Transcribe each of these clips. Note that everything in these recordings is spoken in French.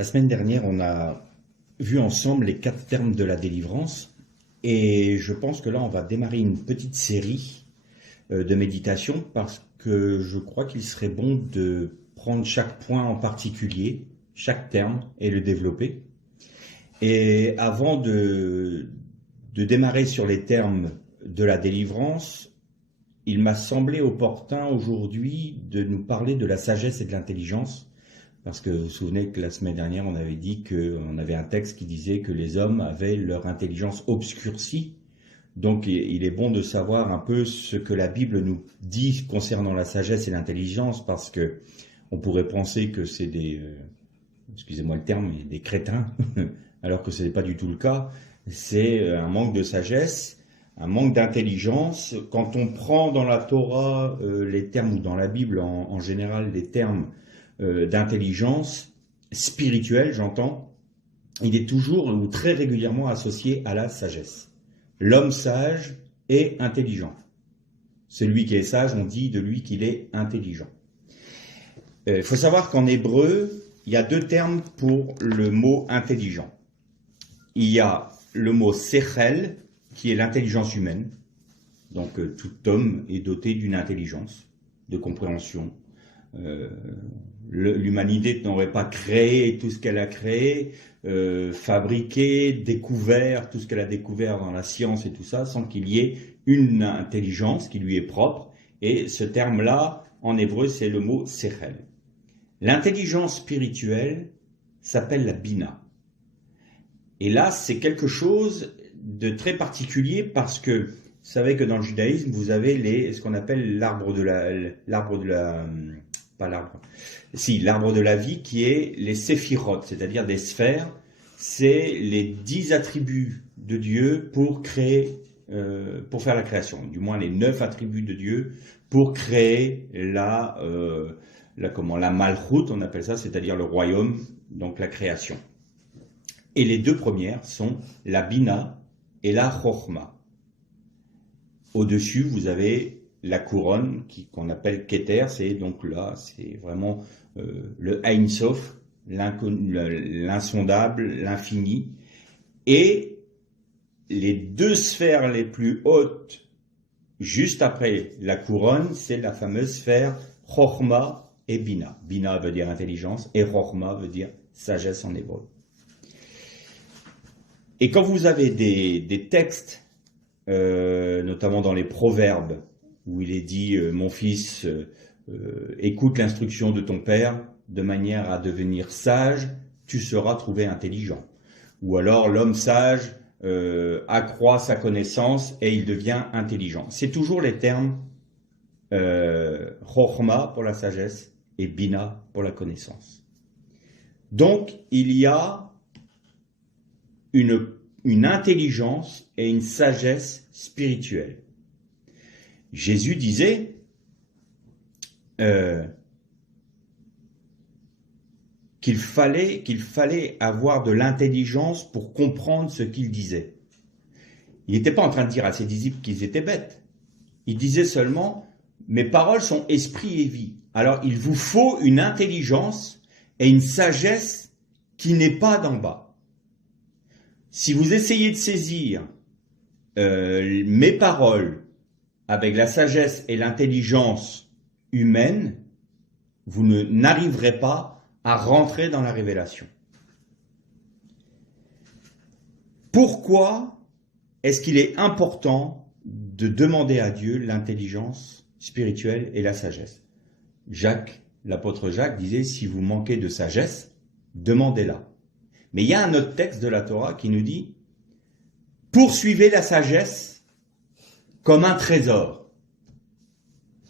La semaine dernière, on a vu ensemble les 4 termes de la délivrance et je pense que là, on va démarrer une petite série de méditation parce que je crois qu'il serait bon de prendre chaque point en particulier, chaque terme et le développer. Et avant de démarrer sur les termes de la délivrance, il m'a semblé opportun aujourd'hui de nous parler de la sagesse et de l'intelligence. Parce que vous vous souvenez que la semaine dernière, on avait dit qu'on avait un texte qui disait que les hommes avaient leur intelligence obscurcie. Donc il est bon de savoir un peu ce que la Bible nous dit concernant la sagesse et l'intelligence, parce que on pourrait penser que c'est des, excusez-moi le terme, des crétins, alors que ce n'est pas du tout le cas. C'est un manque de sagesse, un manque d'intelligence. Quand on prend dans la Torah les termes, ou dans la Bible en général les termes d'intelligence spirituelle, j'entends, il est toujours ou très régulièrement associé à la sagesse. L'homme sage est intelligent. Celui qui est sage, on dit de lui qu'il est intelligent. Il faut savoir qu'en hébreu, il y a 2 termes pour le mot intelligent. Il y a le mot sechel, qui est l'intelligence humaine. Donc tout homme est doté d'une intelligence, de compréhension. L'humanité n'aurait pas créé tout ce qu'elle a créé, fabriqué, découvert tout ce qu'elle a découvert dans la science et tout ça, sans qu'il y ait une intelligence qui lui est propre. Et ce terme-là, en hébreu, c'est le mot sechel. L'intelligence spirituelle s'appelle la bina. Et là, c'est quelque chose de très particulier parce que vous savez que dans le judaïsme, vous avez ce qu'on appelle l'arbre de la vie, qui est les séphirotes, c'est-à-dire des sphères. C'est les 10 attributs de Dieu pour créer, pour faire la création. Du moins les 9 attributs de Dieu pour créer la malchut, on appelle ça, c'est-à-dire le royaume, donc la création. Et les 2 premières sont la bina et la chokhma. Au-dessus, vous avez la couronne qu'on appelle Keter, c'est donc là, c'est vraiment le Ein Sof, l'insondable, l'infini. Et les 2 sphères les plus hautes, juste après la couronne, c'est la fameuse sphère Chokhma et Bina. Bina veut dire intelligence et Chokhma veut dire sagesse en hébreu. Et quand vous avez des textes, notamment dans les proverbes, où il est dit « Mon fils, écoute l'instruction de ton père, de manière à devenir sage, tu seras trouvé intelligent. » Ou alors « L'homme sage accroît sa connaissance et il devient intelligent. » C'est toujours les termes Chokhma pour la sagesse et Bina pour la connaissance. Donc, il y a une intelligence et une sagesse spirituelle. Jésus disait qu'il fallait avoir de l'intelligence pour comprendre ce qu'il disait. Il n'était pas en train de dire à ses disciples qu'ils étaient bêtes. Il disait seulement « Mes paroles sont esprit et vie ». Alors il vous faut une intelligence et une sagesse qui n'est pas d'en bas. Si vous essayez de saisir mes paroles avec la sagesse et l'intelligence humaine, vous n'arriverez pas à rentrer dans la révélation. Pourquoi est-ce qu'il est important de demander à Dieu l'intelligence spirituelle et la sagesse? L'apôtre Jacques disait, si vous manquez de sagesse, demandez-la. Mais il y a un autre texte de la Torah qui nous dit « Poursuivez la sagesse comme un trésor ».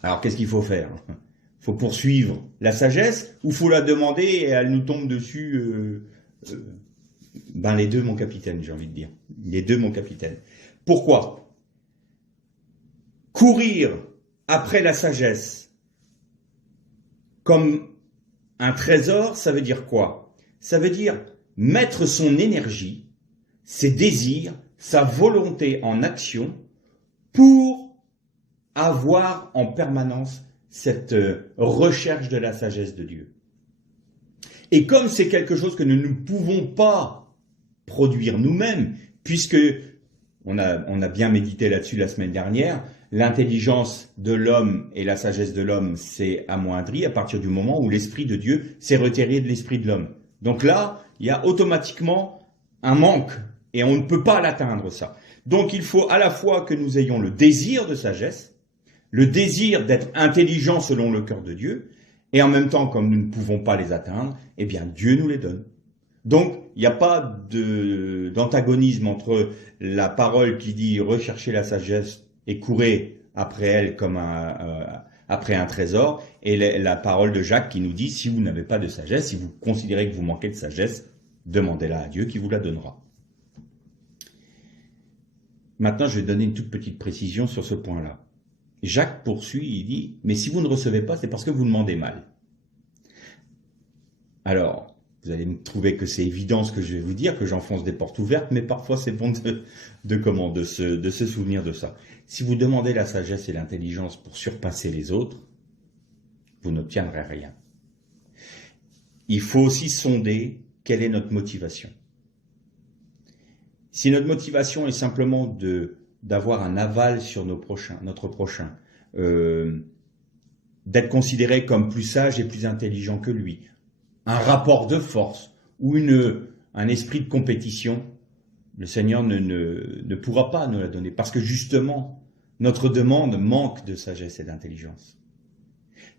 Alors qu'est-ce qu'il faut faire? Il faut poursuivre la sagesse ou il faut la demander et elle nous tombe dessus les 2, mon capitaine, j'ai envie de dire. Les 2, mon capitaine. Pourquoi? Courir après la sagesse comme un trésor, ça veut dire quoi? Ça veut dire mettre son énergie, ses désirs, sa volonté en action pour avoir en permanence cette recherche de la sagesse de Dieu. Et comme c'est quelque chose que nous ne pouvons pas produire nous-mêmes, puisque on a bien médité là-dessus la semaine dernière, l'intelligence de l'homme et la sagesse de l'homme s'est amoindrie à partir du moment où l'Esprit de Dieu s'est retiré de l'esprit de l'homme. Donc là, il y a automatiquement un manque et on ne peut pas l'atteindre, ça. Donc il faut à la fois que nous ayons le désir de sagesse, le désir d'être intelligent selon le cœur de Dieu, et en même temps, comme nous ne pouvons pas les atteindre, eh bien Dieu nous les donne. Donc, il n'y a pas d'antagonisme entre la parole qui dit « recherchez la sagesse et courez après elle comme après un trésor » et la parole de Jacques qui nous dit « si vous n'avez pas de sagesse, si vous considérez que vous manquez de sagesse, demandez-la à Dieu qui vous la donnera ». Maintenant, je vais donner une toute petite précision sur ce point-là. Jacques poursuit, il dit « mais si vous ne recevez pas, c'est parce que vous demandez mal ». Alors, vous allez me trouver que c'est évident ce que je vais vous dire, que j'enfonce des portes ouvertes, mais parfois c'est bon de se souvenir de ça. Si vous demandez la sagesse et l'intelligence pour surpasser les autres, vous n'obtiendrez rien. Il faut aussi sonder quelle est notre motivation. Si notre motivation est simplement d'avoir un aval sur notre prochain, d'être considéré comme plus sage et plus intelligent que lui, un rapport de force ou un esprit de compétition, le Seigneur ne pourra pas nous la donner parce que justement, notre demande manque de sagesse et d'intelligence.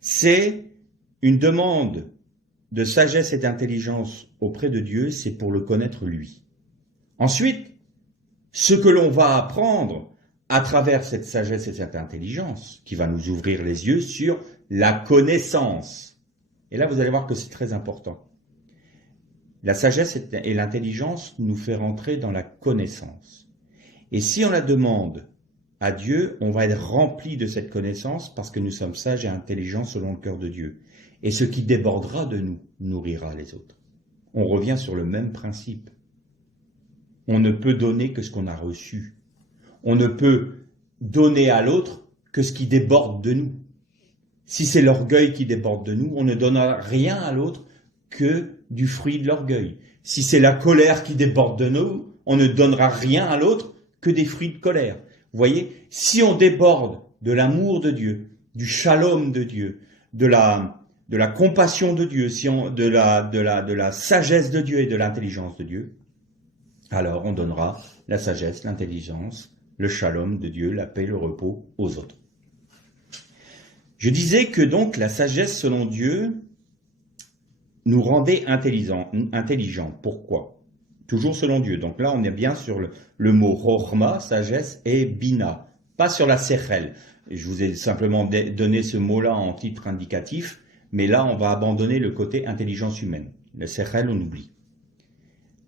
C'est une demande de sagesse et d'intelligence auprès de Dieu, c'est pour le connaître lui. Ensuite, ce que l'on va apprendre à travers cette sagesse et cette intelligence, qui va nous ouvrir les yeux sur la connaissance. Et là, vous allez voir que c'est très important. La sagesse et l'intelligence nous fait rentrer dans la connaissance. Et si on la demande à Dieu, on va être rempli de cette connaissance parce que nous sommes sages et intelligents selon le cœur de Dieu. Et ce qui débordera de nous nourrira les autres. On revient sur le même principe. On ne peut donner que ce qu'on a reçu. On ne peut donner à l'autre que ce qui déborde de nous. Si c'est l'orgueil qui déborde de nous, on ne donnera rien à l'autre que du fruit de l'orgueil. Si c'est la colère qui déborde de nous, on ne donnera rien à l'autre que des fruits de colère. Vous voyez, si on déborde de l'amour de Dieu, du shalom de Dieu, de la compassion de Dieu, de la sagesse de Dieu et de l'intelligence de Dieu, alors on donnera la sagesse, l'intelligence, le shalom de Dieu, la paix, le repos aux autres. Je disais que donc la sagesse selon Dieu nous rendait intelligents. Pourquoi? Toujours selon Dieu. Donc là, on est bien sur le mot Rochma, sagesse, et Bina, pas sur la Sechel. Je vous ai simplement donné ce mot-là en titre indicatif, mais là, on va abandonner le côté intelligence humaine. Le Sechel, on oublie.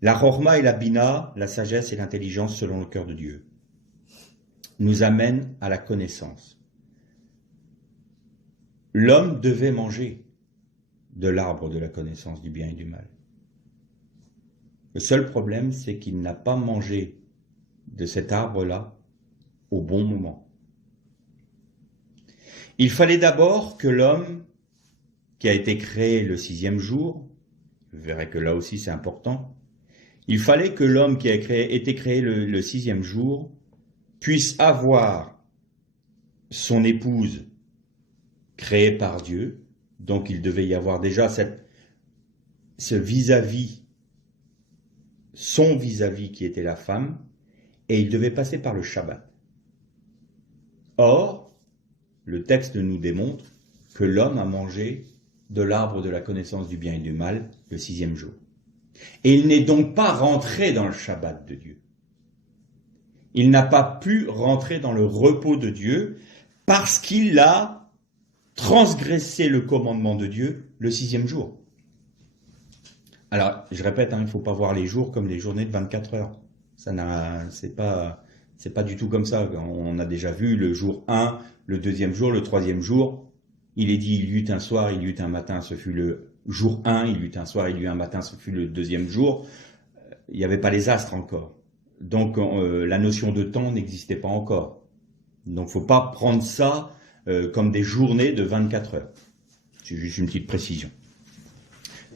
La Rochma et la Bina, la sagesse et l'intelligence selon le cœur de Dieu, nous amènent à la connaissance. L'homme devait manger de l'arbre de la connaissance du bien et du mal. Le seul problème, c'est qu'il n'a pas mangé de cet arbre-là au bon moment. Il fallait d'abord que l'homme, qui a été créé le 6e jour, vous verrez que là aussi c'est important, il fallait que l'homme qui a été créé le 6e jour puisse avoir son épouse créé par Dieu, donc il devait y avoir déjà ce vis-à-vis, son vis-à-vis qui était la femme, et il devait passer par le Shabbat. Or, le texte nous démontre que l'homme a mangé de l'arbre de la connaissance du bien et du mal le 6e jour. Et il n'est donc pas rentré dans le Shabbat de Dieu. Il n'a pas pu rentrer dans le repos de Dieu parce qu'il a transgresser le commandement de Dieu le 6e jour. Alors, je répète, il ne faut pas voir les jours comme les journées de 24 heures. C'est pas du tout comme ça. On a déjà vu le jour 1, le 2e jour, le 3e jour. Il est dit, il y eut un soir, il y eut un matin, ce fut le jour 1, il y eut un soir, il y eut un matin, ce fut le 2e jour. Il n'y avait pas les astres encore. Donc, la notion de temps n'existait pas encore. Donc, il ne faut pas prendre ça comme des journées de 24 heures. C'est juste une petite précision.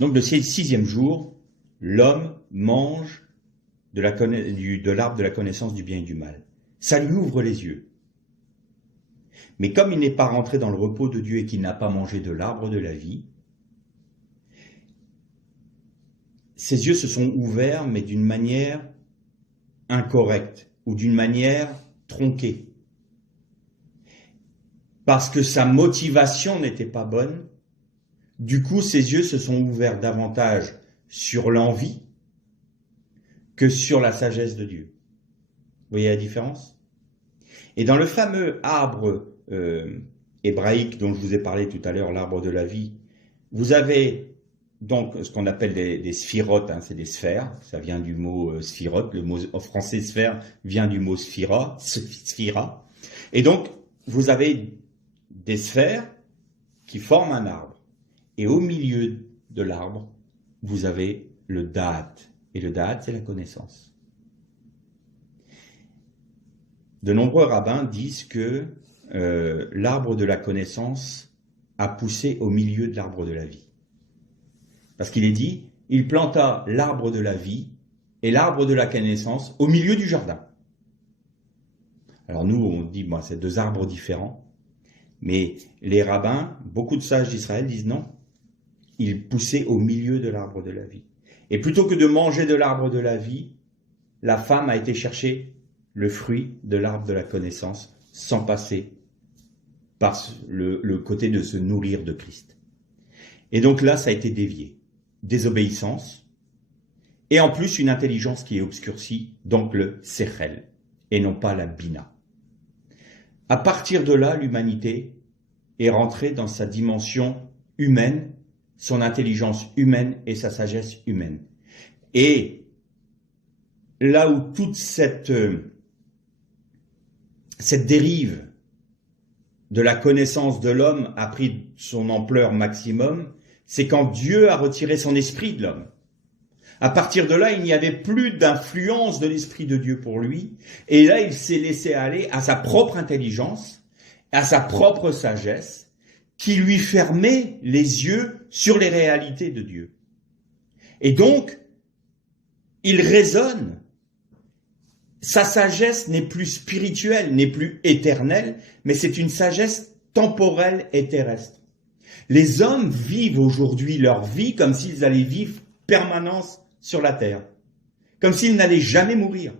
Donc le sixième jour, l'homme mange de l'arbre de la connaissance du bien et du mal. Ça lui ouvre les yeux. Mais comme il n'est pas rentré dans le repos de Dieu et qu'il n'a pas mangé de l'arbre de la vie, ses yeux se sont ouverts, mais d'une manière incorrecte ou d'une manière tronquée. Parce que sa motivation n'était pas bonne, du coup ses yeux se sont ouverts davantage sur l'envie que sur la sagesse de Dieu. Vous voyez la différence? Et dans le fameux arbre hébraïque dont je vous ai parlé tout à l'heure, l'arbre de la vie, vous avez donc ce qu'on appelle des sphirotes, hein, c'est des sphères, ça vient du mot sphirote, le mot en français sphère vient du mot sphira, et donc vous avez des sphères qui forment un arbre, et au milieu de l'arbre, vous avez le da'at, et le da'at c'est la connaissance. De nombreux rabbins disent que l'arbre de la connaissance a poussé au milieu de l'arbre de la vie. Parce qu'il est dit, il planta l'arbre de la vie et l'arbre de la connaissance au milieu du jardin. Alors nous, on dit, bon, c'est deux arbres différents, mais les rabbins, beaucoup de sages d'Israël disent non, il poussait au milieu de l'arbre de la vie. Et plutôt que de manger de l'arbre de la vie, la femme a été chercher le fruit de l'arbre de la connaissance sans passer par le côté de se nourrir de Christ. Et donc là, ça a été dévié. Désobéissance, et en plus une intelligence qui est obscurcie, donc le sechel, et non pas la bina. À partir de là, l'humanité est rentrée dans sa dimension humaine, son intelligence humaine et sa sagesse humaine. Et là où toute cette dérive de la connaissance de l'homme a pris son ampleur maximum, c'est quand Dieu a retiré son esprit de l'homme. À partir de là, il n'y avait plus d'influence de l'esprit de Dieu pour lui, et là, il s'est laissé aller à sa propre intelligence, à sa propre sagesse, qui lui fermait les yeux sur les réalités de Dieu. Et donc, il raisonne. Sa sagesse n'est plus spirituelle, n'est plus éternelle, mais c'est une sagesse temporelle et terrestre. Les hommes vivent aujourd'hui leur vie comme s'ils allaient vivre permanence sur la terre, comme s'ils n'allaient jamais mourir.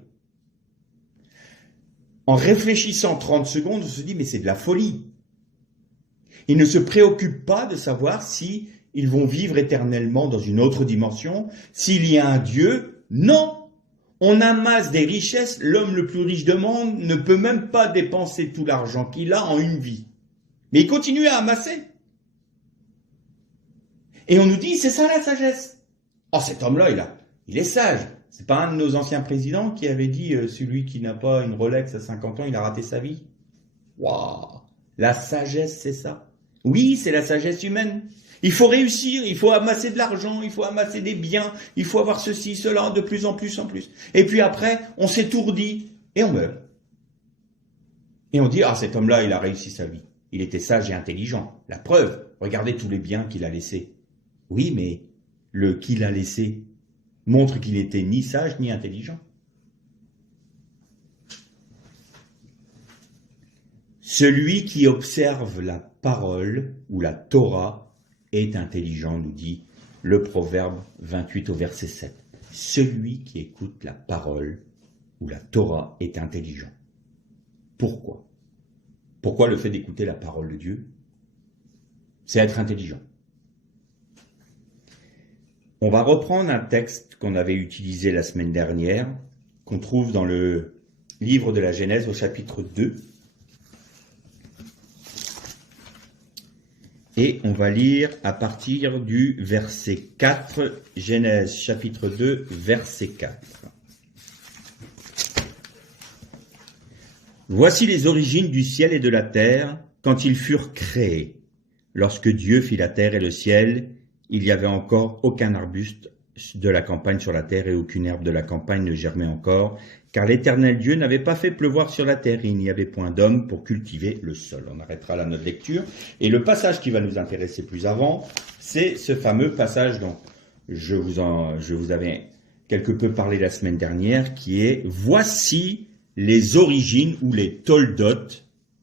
En réfléchissant 30 secondes, on se dit, mais c'est de la folie. Ils ne se préoccupent pas de savoir si ils vont vivre éternellement dans une autre dimension, s'il y a un Dieu. Non! On amasse des richesses, l'homme le plus riche du monde ne peut même pas dépenser tout l'argent qu'il a en une vie. Mais il continue à amasser. Et on nous dit, c'est ça la sagesse. Oh, cet homme-là, il est sage. C'est pas un de nos anciens présidents qui avait dit, celui qui n'a pas une Rolex à 50 ans, il a raté sa vie. Waouh! La sagesse, c'est ça. Oui, c'est la sagesse humaine. Il faut réussir, il faut amasser de l'argent, il faut amasser des biens, il faut avoir ceci, cela, de plus en plus en plus. Et puis après, on s'étourdit et on meurt. Et on dit, ah, cet homme-là, il a réussi sa vie. Il était sage et intelligent. La preuve, regardez tous les biens qu'il a laissés. Oui, mais le qu'il a laissé montre qu'il n'était ni sage ni intelligent. Celui qui observe la parole ou la Torah est intelligent, nous dit le Proverbe 28 au verset 7. Celui qui écoute la parole ou la Torah est intelligent. Pourquoi? Pourquoi le fait d'écouter la parole de Dieu? C'est être intelligent. On va reprendre un texte qu'on avait utilisé la semaine dernière, qu'on trouve dans le livre de la Genèse au chapitre 2. Et on va lire à partir du verset 4, Genèse chapitre 2, verset 4. Voici les origines du ciel et de la terre quand ils furent créés. Lorsque Dieu fit la terre et le ciel, il n'y avait encore aucun arbuste de la campagne sur la terre et aucune herbe de la campagne ne germait encore, car l'Éternel Dieu n'avait pas fait pleuvoir sur la terre et il n'y avait point d'homme pour cultiver le sol. On arrêtera là notre lecture. Et le passage qui va nous intéresser plus avant, c'est ce fameux passage dont je vous avais quelque peu parlé la semaine dernière, qui est « Voici les origines » ou les toldot,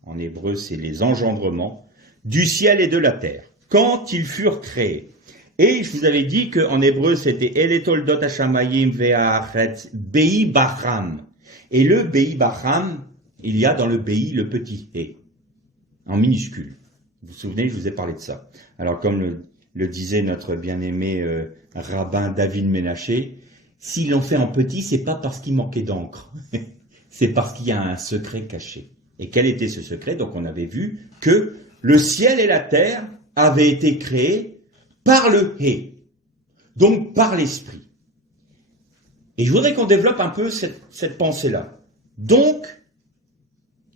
en hébreu c'est les engendrements, du ciel et de la terre, quand ils furent créés. Et je vous avais dit qu'en hébreu c'était « Ele toldot hashamayim ve'haaretz Be'i Bacham ». Et le Be'i Bacham, il y a dans le Be'i le petit « E », en minuscule. Vous vous souvenez, je vous ai parlé de ça. Alors comme le disait notre bien-aimé rabbin David Ménaché, s'ils l'ont fait en petit, c'est pas parce qu'il manquait d'encre, c'est parce qu'il y a un secret caché. Et quel était ce secret? Donc on avait vu que le ciel et la terre avaient été créés par le Hé, donc par l'esprit. Et je voudrais qu'on développe un peu cette pensée-là. Donc,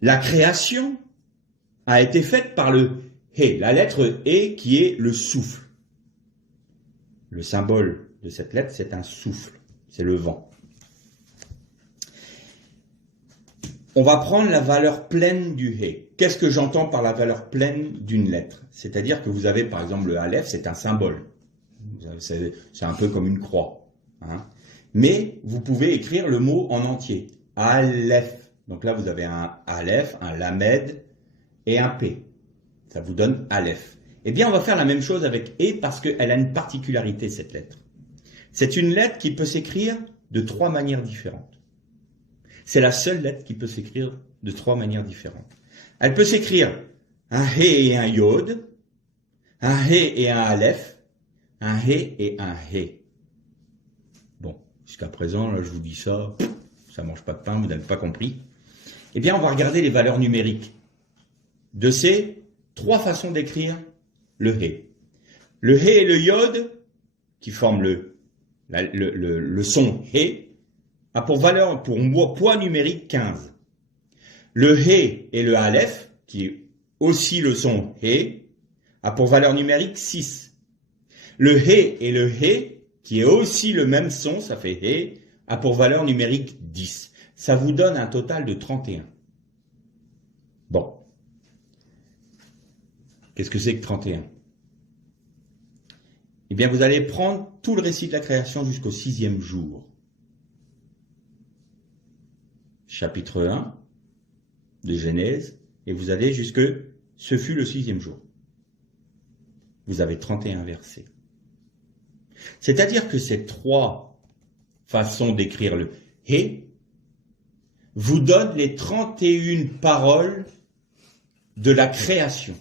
la création a été faite par le Hé, la lettre Hé qui est le souffle. Le symbole de cette lettre, c'est un souffle, c'est le vent. On va prendre la valeur pleine du Hé. Qu'est-ce que j'entends par la valeur pleine d'une lettre? C'est-à-dire que vous avez par exemple le Aleph, c'est un symbole. C'est un peu comme une croix. Hein. Mais vous pouvez écrire le mot en entier. Aleph. Donc là, vous avez un Aleph, un Lamed et un P. Ça vous donne Aleph. Eh bien, on va faire la même chose avec E parce qu'elle a une particularité, cette lettre. C'est une lettre qui peut s'écrire de 3 manières différentes. C'est la seule lettre qui peut s'écrire de 3 manières différentes. Elle peut s'écrire un He et un Yod, un He et un Aleph, un He et un He. Bon, jusqu'à présent, là, je vous dis ça, ça mange pas de pain, vous n'avez pas compris. Eh bien, on va regarder les valeurs numériques de ces 3 façons d'écrire le He. Le He et le Yod, qui forment le son He, a pour valeur, pour poids numérique 15. Le He et le Aleph, qui est aussi le son He, a pour valeur numérique 6. Le He et le He, qui est aussi le même son, ça fait He, a pour valeur numérique 10. Ça vous donne un total de 31. Bon. Qu'est-ce que c'est que 31? Eh bien, vous allez prendre tout le récit de la création jusqu'au 6e jour. Chapitre 1 de Genèse, et vous allez jusque « ce fut le 6e jour ». Vous avez 31 versets. C'est-à-dire que ces 3 façons d'écrire le « He » vous donnent les 31 paroles de la création.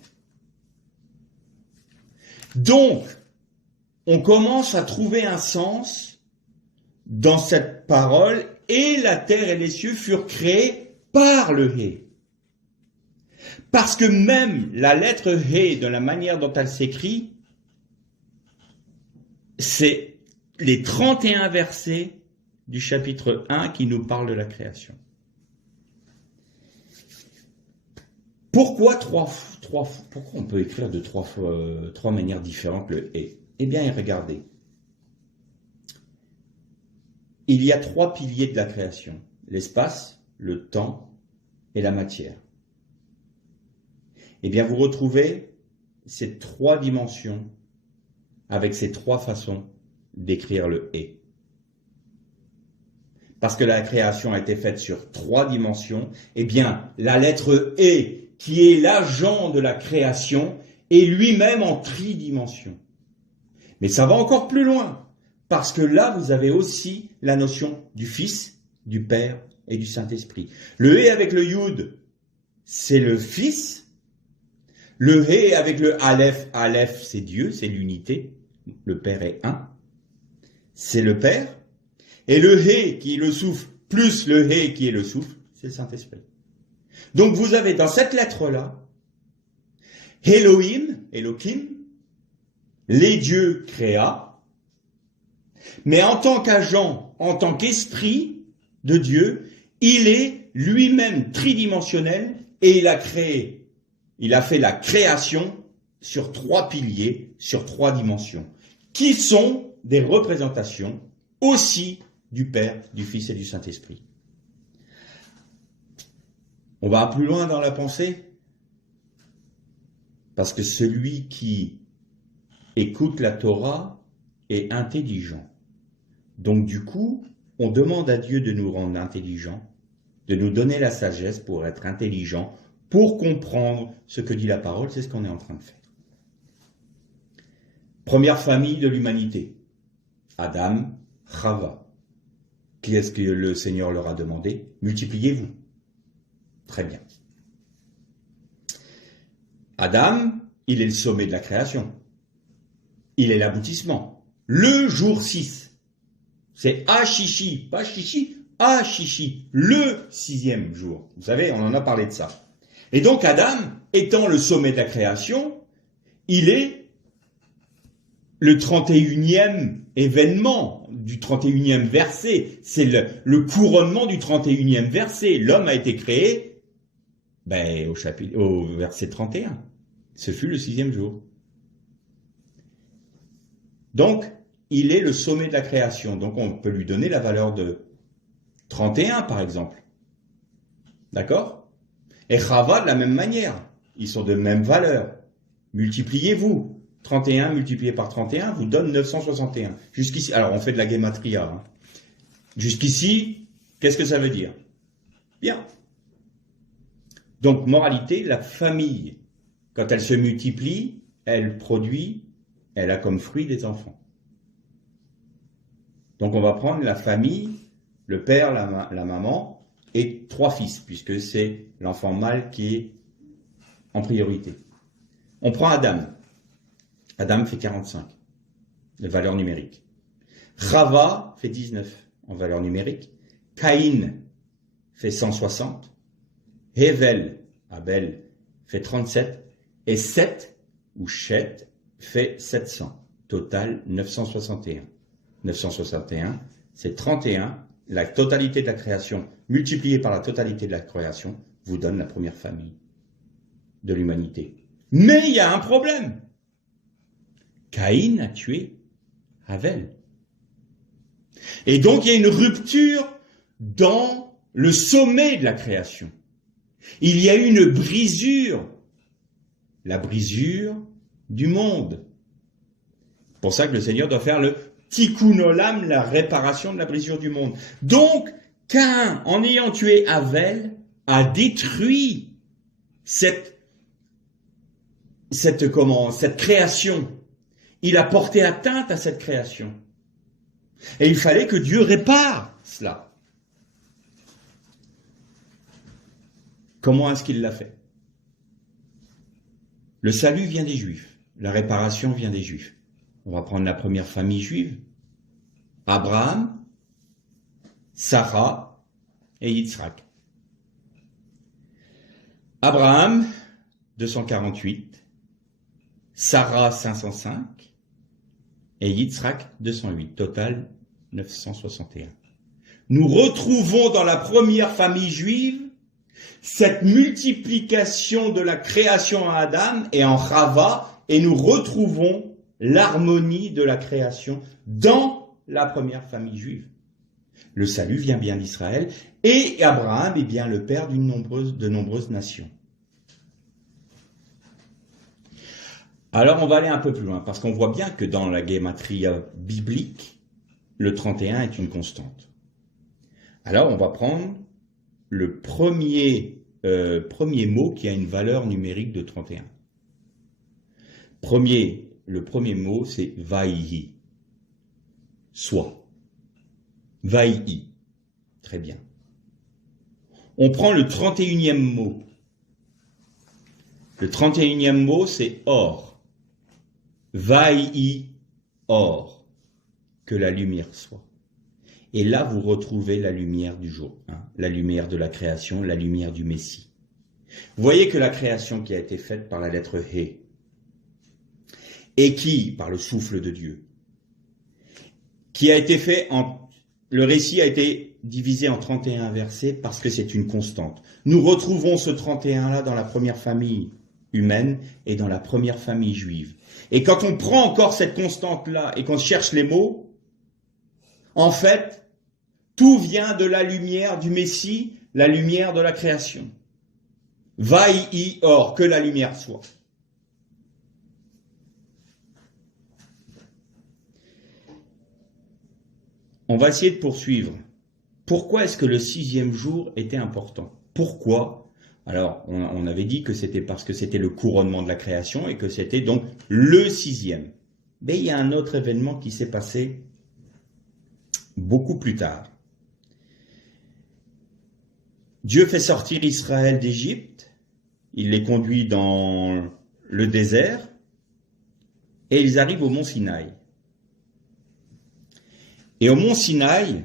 Donc, on commence à trouver un sens dans cette parole, et la terre et les cieux furent créés par le He. Parce que même la lettre He, de la manière dont elle s'écrit, c'est les 31 versets du chapitre 1 qui nous parlent de la création. Pourquoi on peut écrire de 3 manières différentes le He? Eh bien, regardez. Il y a 3 piliers de la création. L'espace, le temps et la matière. Eh bien, vous retrouvez ces 3 dimensions avec ces 3 façons d'écrire le « He ». Parce que la création a été faite sur 3 dimensions, eh bien, la lettre « He », qui est l'agent de la création, est lui-même en tridimension. Mais ça va encore plus loin, parce que là, vous avez aussi la notion du Fils, du Père et du Saint-Esprit. Le « He » avec le « Yud », c'est le Fils. Le « He » avec le « Aleph », c'est Dieu, c'est l'unité. Le Père est un. C'est le Père. Et le « He » qui est le souffle, plus le « He » qui est le souffle, c'est le Saint-Esprit. Donc vous avez dans cette lettre-là, Elohim, les dieux créa, mais en tant qu'agent, en tant qu'esprit de Dieu, il est lui-même tridimensionnel et il a créé, il a fait la création sur 3 piliers, sur 3 dimensions, qui sont des représentations aussi du Père, du Fils et du Saint-Esprit. On va plus loin dans la pensée, parce que celui qui écoute la Torah est intelligent. Donc du coup, on demande à Dieu de nous rendre intelligents, de nous donner la sagesse pour être intelligents, pour comprendre ce que dit la parole, c'est ce qu'on est en train de faire. Première famille de l'humanité, Adam, Chava. Qui est-ce que le Seigneur leur a demandé? Multipliez-vous. Très bien. Adam, il est le sommet de la création. Il est l'aboutissement. Le jour 6. C'est Ashishi, pas Chichi, Ashishi, le 6e jour. Vous savez, on en a parlé de ça. Et donc Adam, étant le sommet de la création, il est le 31e événement du 31e verset. C'est le couronnement du 31e verset. L'homme a été créé au verset 31. Ce fut le 6e jour. Donc, il est le sommet de la création. Donc, on peut lui donner la valeur de 31, par exemple. D'accord? Et Chava, de la même manière. Ils sont de même valeur. Multipliez-vous. 31 multiplié par 31 vous donne 961. Jusqu'ici, alors on fait de la guématria. Hein. Jusqu'ici, qu'est-ce que ça veut dire? Bien. Donc, moralité, la famille, quand elle se multiplie, elle produit, elle a comme fruit des enfants. Donc, on va prendre la famille, le père, la maman, et 3 fils, puisque c'est l'enfant mâle qui est en priorité. On prend Adam. Adam fait 45, de valeur numérique. Chava fait 19 en valeur numérique. Caïn fait 160. Hevel, Abel, fait 37. Et Seth, ou Chet, fait 700. Total, 961. 961, c'est 31. La totalité de la création, multipliée par la totalité de la création, vous donne la première famille de l'humanité. Mais il y a un problème. Caïn a tué Abel. Et donc il y a une rupture dans le sommet de la création. Il y a une brisure, la brisure du monde. C'est pour ça que le Seigneur doit faire le tikkun olam, la réparation de la brisure du monde. Donc, Caïn, en ayant tué Abel, a détruit cette création. Il a porté atteinte à cette création. Et il fallait que Dieu répare cela. Comment est-ce qu'il l'a fait? Le salut vient des Juifs. La réparation vient des Juifs. On va prendre la première famille juive. Abraham, Sarah et Yitzhak. Abraham, 248. Sarah, 505. Et Yitzhak, 208. Total, 961. Nous retrouvons dans la première famille juive cette multiplication de la création à Adam et en Chava, et nous retrouvons l'harmonie de la création dans la première famille juive. Le salut vient bien d'Israël, et Abraham est bien le père de nombreuses nations. Alors on va aller un peu plus loin, parce qu'on voit bien que dans la guématria biblique, le 31 est une constante. Alors on va prendre le premier mot qui a une valeur numérique de 31. Le premier mot, c'est Vaïhi. Soit. Vaïhi. Très bien. On prend le 31e mot. Le 31e mot, c'est Or. Vaïhi, Or. Que la lumière soit. Et là, vous retrouvez la lumière du jour, la lumière de la création, la lumière du Messie. Vous voyez que la création qui a été faite par la lettre He, et qui, par le souffle de Dieu, qui a été fait le récit a été divisé en 31 versets parce que c'est une constante. Nous retrouvons ce 31-là dans la première famille humaine et dans la première famille juive. Et quand on prend encore cette constante-là et qu'on cherche les mots, en fait, tout vient de la lumière du Messie, la lumière de la création. Vai or, que la lumière soit. On va essayer de poursuivre. Pourquoi est-ce que le 6e jour était important? Pourquoi? Alors, on avait dit que c'était parce que c'était le couronnement de la création et que c'était donc le 6e. Mais il y a un autre événement qui s'est passé beaucoup plus tard. Dieu fait sortir Israël d'Égypte, il les conduit dans le désert et ils arrivent au mont Sinaï. Et au mont Sinaï,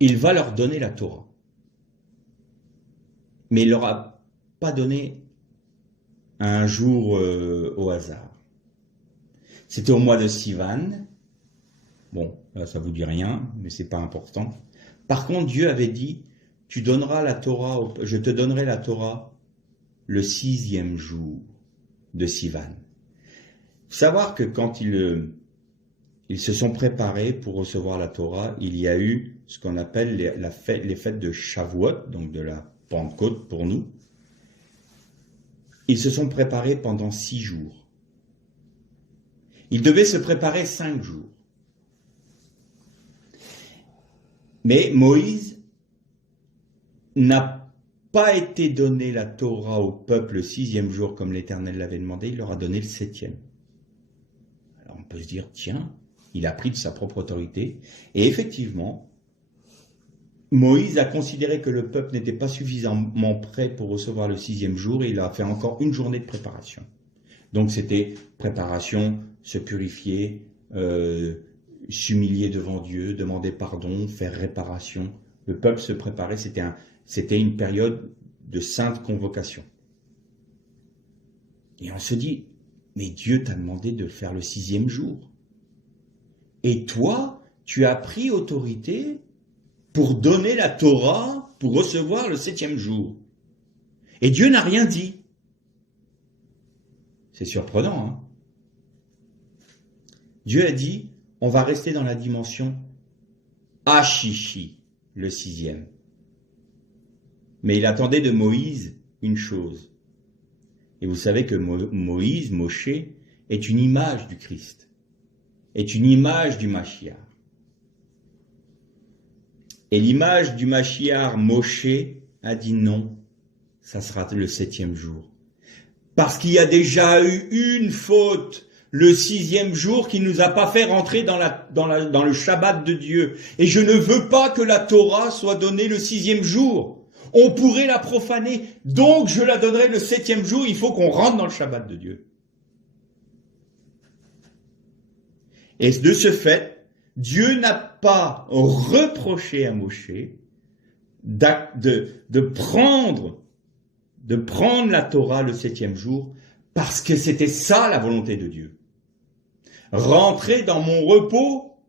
il va leur donner la Torah. Mais il ne leur a pas donné un jour au hasard. C'était au mois de Sivan. Bon, là, ça vous dit rien, mais c'est pas important. Par contre, Dieu avait dit, tu donneras la Torah, je te donnerai la Torah le 6e jour de Sivan. Il faut savoir que quand ils se sont préparés pour recevoir la Torah, il y a eu ce qu'on appelle les fêtes de Shavuot, donc de la Pentecôte pour nous. Ils se sont préparés pendant 6 jours. Ils devaient se préparer 5 jours. Mais Moïse n'a pas été donné la Torah au peuple le 6e jour comme l'Éternel l'avait demandé, il leur a donné le 7e. Alors on peut se dire, tiens, il a pris de sa propre autorité. Et effectivement, Moïse a considéré que le peuple n'était pas suffisamment prêt pour recevoir le 6e jour et il a fait encore une journée de préparation. Donc c'était préparation, se purifier, s'humilier devant Dieu, demander pardon, faire réparation. Le peuple se préparait, c'était une période de sainte convocation. Et on se dit, mais Dieu t'a demandé de le faire le 6e jour. Et toi, tu as pris autorité pour donner la Torah, pour recevoir le 7e jour. Et Dieu n'a rien dit. C'est surprenant, hein? Dieu a dit, on va rester dans la dimension Ashishi, le 6e. Mais il attendait de Moïse une chose. Et vous savez que Moïse, Moshe, est une image du Christ, est une image du Mashiach. Et l'image du Mashiach, Moshe, a dit non, ça sera le 7e jour. Parce qu'il y a déjà eu une faute, le 6e jour, qui ne nous a pas fait rentrer dans le Shabbat de Dieu. Et je ne veux pas que la Torah soit donnée le 6e jour. On pourrait la profaner, donc je la donnerai le 7e jour, il faut qu'on rentre dans le Shabbat de Dieu. Et de ce fait, Dieu n'a pas reproché à Moshe de prendre la Torah le 7e jour, parce que c'était ça la volonté de Dieu. Rentrer dans mon repos,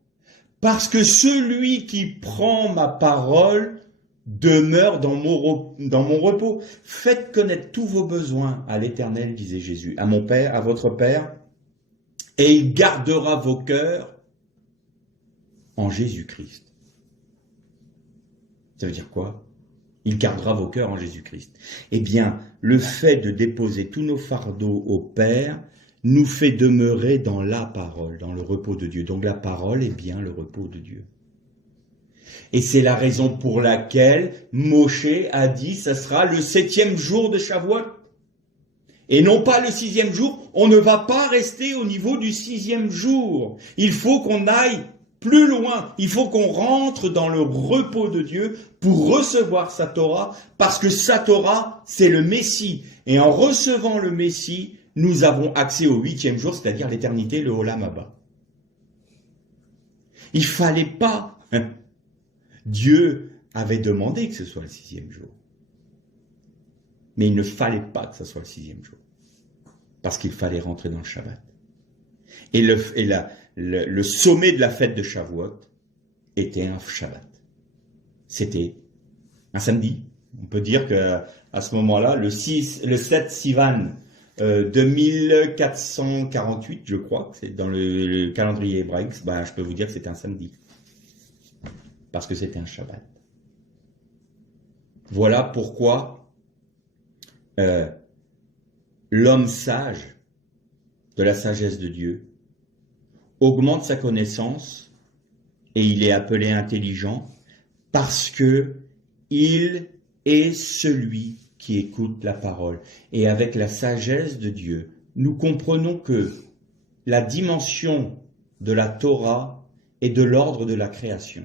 parce que celui qui prend ma parole demeure dans mon repos. Faites connaître tous vos besoins à l'Éternel, disait Jésus, à mon Père, à votre Père, et il gardera vos cœurs en Jésus-Christ. Ça veut dire quoi? Il gardera vos cœurs en Jésus-Christ. Eh bien, le fait de déposer tous nos fardeaux au Père nous fait demeurer dans la parole, dans le repos de Dieu. Donc la parole est bien le repos de Dieu. Et c'est la raison pour laquelle Moshe a dit, ça sera le 7e jour de Shavuot. Et non pas le 6e jour, on ne va pas rester au niveau du 6e jour. Il faut qu'on aille plus loin, il faut qu'on rentre dans le repos de Dieu pour recevoir sa Torah, parce que sa Torah, c'est le Messie. Et en recevant le Messie, nous avons accès au 8e jour, c'est-à-dire l'éternité, le Olam Haba. Il fallait pas. Dieu avait demandé que ce soit le 6e jour. Mais il ne fallait pas que ce soit le 6e jour. Parce qu'il fallait rentrer dans le Shabbat. Et le sommet de la fête de Shavuot était un Shabbat. C'était un samedi, On peut dire qu'à ce moment-là, le 7 Sivan 2448, je crois, c'est dans le calendrier hébraïque, je peux vous dire que c'était un samedi. Parce que c'était un Shabbat. Voilà pourquoi l'homme sage, de la sagesse de Dieu, augmente sa connaissance et il est appelé intelligent parce que il est celui qui écoute la parole. Et avec la sagesse de Dieu, nous comprenons que la dimension de la Torah est de l'ordre de la création.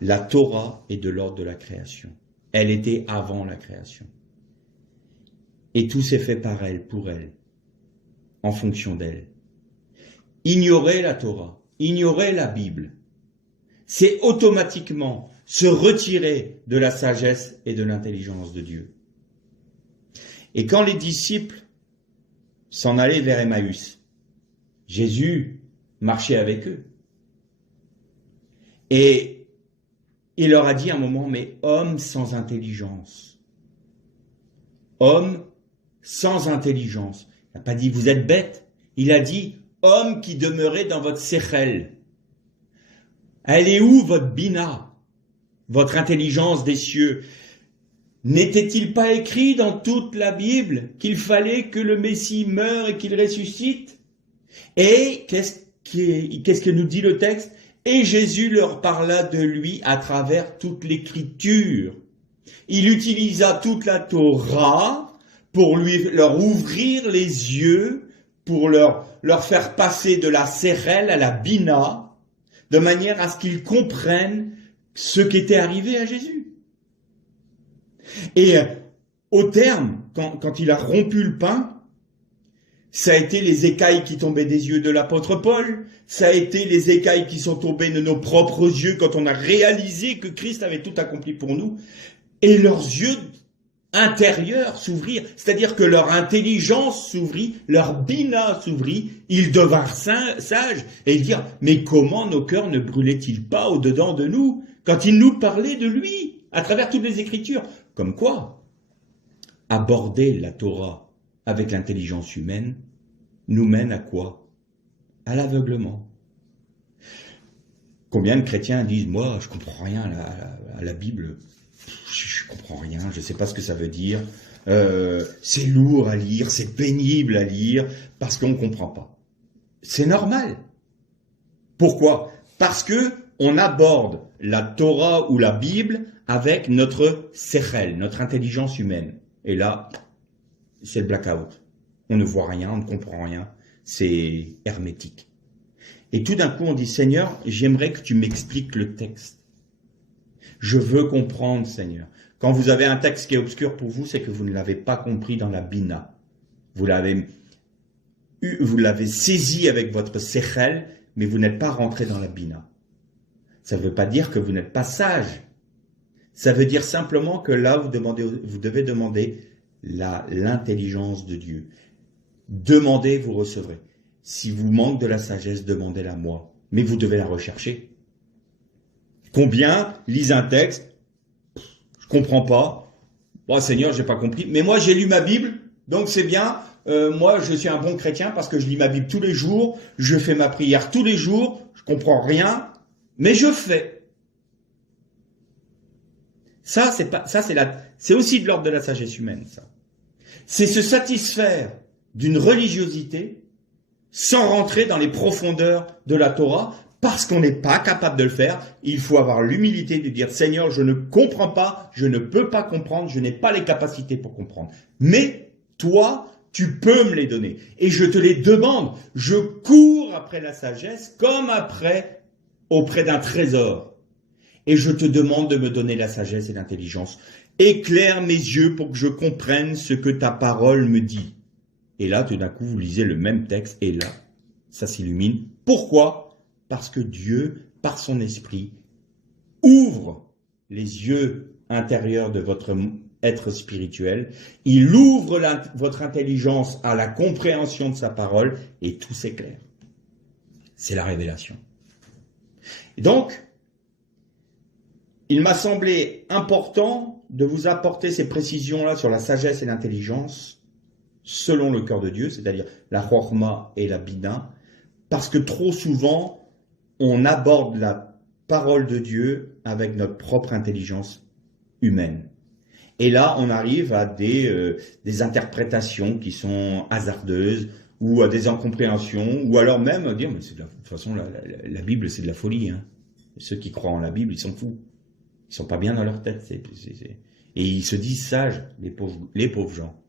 La Torah est de l'ordre de la création. Elle était avant la création. Et tout s'est fait par elle, pour elle, en fonction d'elle. Ignorer la Torah, ignorer la Bible, c'est automatiquement se retirer de la sagesse et de l'intelligence de Dieu. Et quand les disciples s'en allaient vers Emmaüs, Jésus marchait avec eux. Et il leur a dit à un moment, mais homme sans intelligence, homme sans intelligence. Il n'a pas dit vous êtes bêtes, il a dit homme qui demeurait dans votre séchel. Elle est où votre bina, votre intelligence des cieux? N'était-il pas écrit dans toute la Bible qu'il fallait que le Messie meure et qu'il ressuscite? Et qu'est-ce que nous dit le texte? Et Jésus leur parla de lui à travers toute l'écriture. Il utilisa toute la Torah pour leur ouvrir les yeux, pour leur faire passer de la sérelle à la bina, de manière à ce qu'ils comprennent ce qui était arrivé à Jésus. Et au terme, quand il a rompu le pain, ça a été les écailles qui tombaient des yeux de l'apôtre Paul, ça a été les écailles qui sont tombées de nos propres yeux quand on a réalisé que Christ avait tout accompli pour nous, et leurs yeux intérieurs s'ouvrirent, c'est-à-dire que leur intelligence s'ouvrit, leur bina s'ouvrit, ils devinrent sages, et ils dirent, mais comment nos cœurs ne brûlaient-ils pas au-dedans de nous, quand il nous parlait de lui, à travers toutes les Écritures? Comme quoi, aborder la Torah avec l'intelligence humaine nous mène à quoi? À l'aveuglement. Combien de chrétiens disent, moi je comprends rien à la Bible, je comprends rien, je ne sais pas ce que ça veut dire, c'est lourd à lire, c'est pénible à lire, parce qu'on ne comprend pas. C'est normal. Pourquoi? Parce que on aborde la Torah ou la Bible avec notre sechel, notre intelligence humaine. Et là, c'est le blackout. On ne voit rien, on ne comprend rien, c'est hermétique. Et tout d'un coup, on dit, Seigneur, j'aimerais que tu m'expliques le texte. Je veux comprendre, Seigneur. Quand vous avez un texte qui est obscur pour vous, c'est que vous ne l'avez pas compris dans la bina. Vous l'avez saisi avec votre sechel, mais vous n'êtes pas rentré dans la bina. Ça ne veut pas dire que vous n'êtes pas sage. Ça veut dire simplement que là, vous devez demander l'intelligence de Dieu. Demandez, vous recevrez. Si vous manquez de la sagesse, demandez-la moi. Mais vous devez la rechercher. Combien lisent un texte? Je comprends pas. Bon, Seigneur, j'ai pas compris. Mais moi, j'ai lu ma Bible, donc c'est bien. Moi, je suis un bon chrétien parce que je lis ma Bible tous les jours. Je fais ma prière tous les jours. Je comprends rien, mais je fais. Ça, c'est aussi de l'ordre de la sagesse humaine, ça. C'est se satisfaire d'une religiosité sans rentrer dans les profondeurs de la Torah, parce qu'on n'est pas capable de le faire. Il faut avoir l'humilité de dire, Seigneur, je ne comprends pas, je ne peux pas comprendre, je n'ai pas les capacités pour comprendre. Mais toi, tu peux me les donner. Et je te les demande. Je cours après la sagesse comme auprès d'un trésor. Et je te demande de me donner la sagesse et l'intelligence. Éclaire mes yeux pour que je comprenne ce que ta parole me dit. Et là, tout d'un coup, vous lisez le même texte, et là, ça s'illumine. Pourquoi? Parce que Dieu, par son esprit, ouvre les yeux intérieurs de votre être spirituel. Il ouvre votre intelligence à la compréhension de sa parole, et tout s'éclaire. C'est la révélation. Et donc, il m'a semblé important de vous apporter ces précisions-là sur la sagesse et l'intelligence selon le cœur de Dieu, c'est-à-dire la chorma et la bina, parce que trop souvent, on aborde la parole de Dieu avec notre propre intelligence humaine. Et là, on arrive à des interprétations qui sont hasardeuses, ou à des incompréhensions, ou alors même dire, mais de toute façon, la Bible, c'est de la folie. Hein. Ceux qui croient en la Bible, ils s'en foutent. Ils sont pas bien dans leur tête. Et ils se disent sages, les pauvres gens.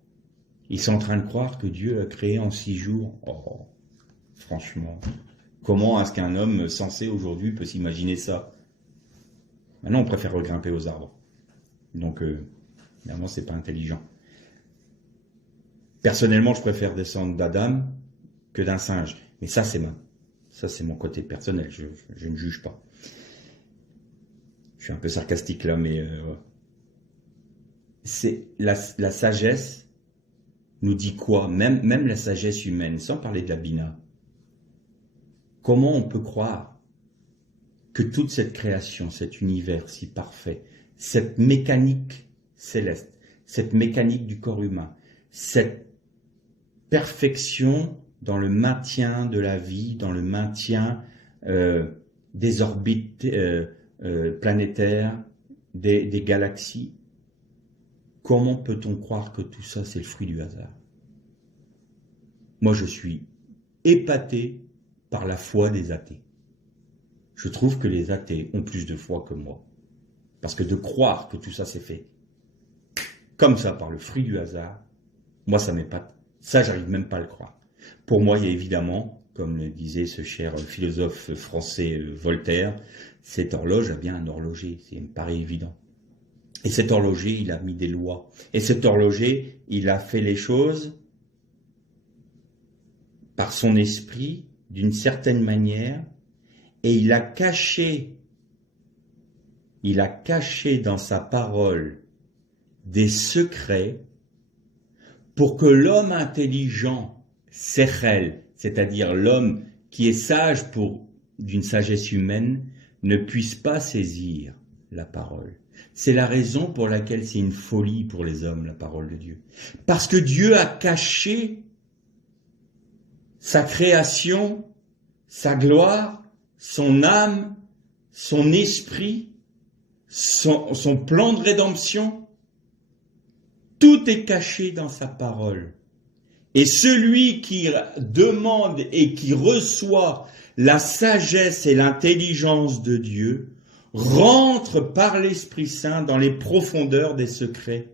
Ils sont en train de croire que Dieu a créé en 6 jours. Oh, franchement, comment est-ce qu'un homme sensé aujourd'hui peut s'imaginer ça? Maintenant, on préfère regrimper aux arbres. Donc, évidemment, c'est pas intelligent. Personnellement, je préfère descendre d'Adam que d'un singe. Mais ça, c'est mon côté personnel. Je ne juge pas. Je suis un peu sarcastique là, mais c'est la sagesse nous dit quoi? Même la sagesse humaine, sans parler de la bina. Comment on peut croire que toute cette création, cet univers si parfait, cette mécanique céleste, cette mécanique du corps humain, cette perfection dans le maintien de la vie, dans le maintien des orbites planétaires, des galaxies, comment peut-on croire que tout ça c'est le fruit du hasard? Moi je suis épaté par la foi des athées. Je trouve que les athées ont plus de foi que moi. Parce que de croire que tout ça s'est fait comme ça par le fruit du hasard, moi ça m'épate. Ça, j'arrive même pas à le croire. Pour moi, il y a évidemment, comme le disait ce cher philosophe français Voltaire, cette horloge a bien un horloger, ça me paraît évident. Et cet horloger, il a mis des lois. Et cet horloger, il a fait les choses par son esprit, d'une certaine manière, et il a caché dans sa parole des secrets pour que l'homme intelligent, Sechel, c'est-à-dire l'homme qui est sage d'une sagesse humaine, ne puisse pas saisir la parole. C'est la raison pour laquelle c'est une folie pour les hommes, la parole de Dieu. Parce que Dieu a caché sa création, sa gloire, son âme, son esprit, son plan de rédemption. Tout est caché dans sa parole. Et celui qui demande et qui reçoit la sagesse et l'intelligence de Dieu rentre par l'Esprit Saint dans les profondeurs des secrets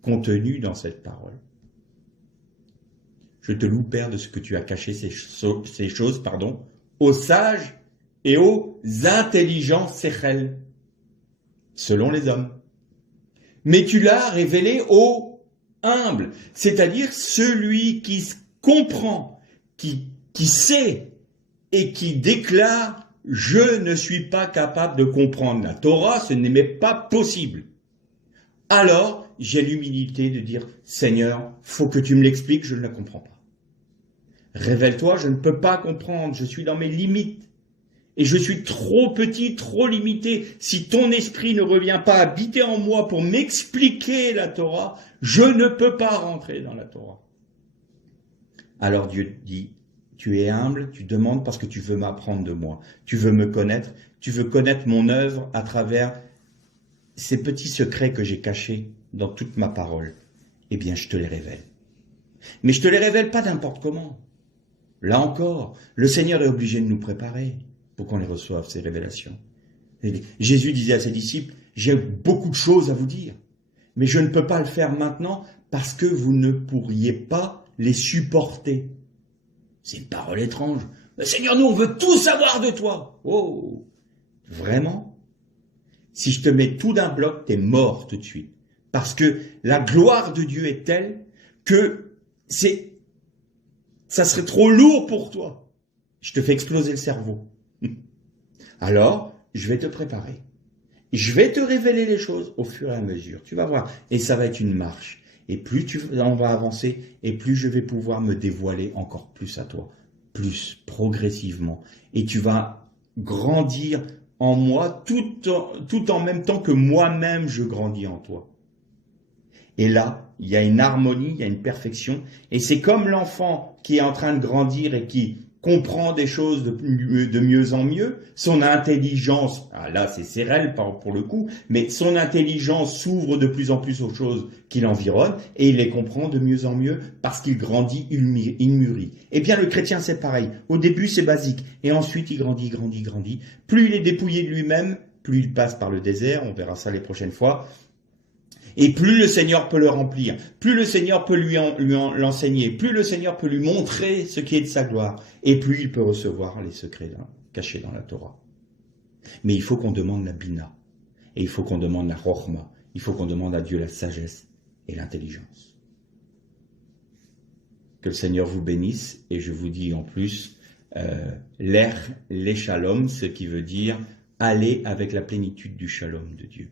contenus dans cette parole. Je te loue, Père, de ce que tu as caché ces choses, aux sages et aux intelligents Sechel, selon les hommes. Mais tu l'as révélé aux humbles, c'est-à-dire celui qui comprend, qui sait et qui déclare « Je ne suis pas capable de comprendre la Torah, ce n'est même pas possible ». Alors, j'ai l'humilité de dire « Seigneur, faut que tu me l'expliques, je ne la comprends pas. Révèle-toi, je ne peux pas comprendre, je suis dans mes limites. Et je suis trop petit, trop limité. Si ton esprit ne revient pas habiter en moi pour m'expliquer la Torah, je ne peux pas rentrer dans la Torah. » Alors Dieu dit, tu es humble, tu demandes parce que tu veux m'apprendre de moi. Tu veux me connaître, tu veux connaître mon œuvre à travers ces petits secrets que j'ai cachés dans toute ma parole. Eh bien, je te les révèle. Mais je te les révèle pas n'importe comment. Là encore, le Seigneur est obligé de nous préparer pour qu'on les reçoive, ces révélations. Et Jésus disait à ses disciples, j'ai beaucoup de choses à vous dire, mais je ne peux pas le faire maintenant parce que vous ne pourriez pas les supporter. C'est une parole étrange. Mais Seigneur, nous, on veut tout savoir de toi. Oh, vraiment? Si je te mets tout d'un bloc, t'es mort tout de suite. Parce que la gloire de Dieu est telle que ça serait trop lourd pour toi. Je te fais exploser le cerveau. Alors, je vais te préparer. Je vais te révéler les choses au fur et à mesure. Tu vas voir. Et ça va être une marche. Et plus on va avancer, et plus je vais pouvoir me dévoiler encore plus à toi. Plus progressivement. Et tu vas grandir en moi, tout en même temps que moi-même je grandis en toi. Et là, il y a une harmonie, il y a une perfection. Et c'est comme l'enfant qui est en train de grandir et qui comprend des choses de mieux en mieux. Son intelligence, ah là c'est Cérel pour le coup, mais son intelligence s'ouvre de plus en plus aux choses qui l'environnent et il les comprend de mieux en mieux parce qu'il grandit, il mûrit. Eh bien le chrétien c'est pareil. Au début c'est basique et ensuite il grandit, grandit, grandit. Plus il est dépouillé de lui-même, plus il passe par le désert, on verra ça les prochaines fois. Et plus le Seigneur peut le remplir, plus le Seigneur peut l'enseigner, plus le Seigneur peut lui montrer ce qui est de sa gloire, et plus il peut recevoir les secrets cachés dans la Torah. Mais il faut qu'on demande la Bina, et il faut qu'on demande la Chochma, il faut qu'on demande à Dieu la sagesse et l'intelligence. Que le Seigneur vous bénisse, et je vous dis en plus, les shalom, ce qui veut dire aller avec la plénitude du shalom de Dieu.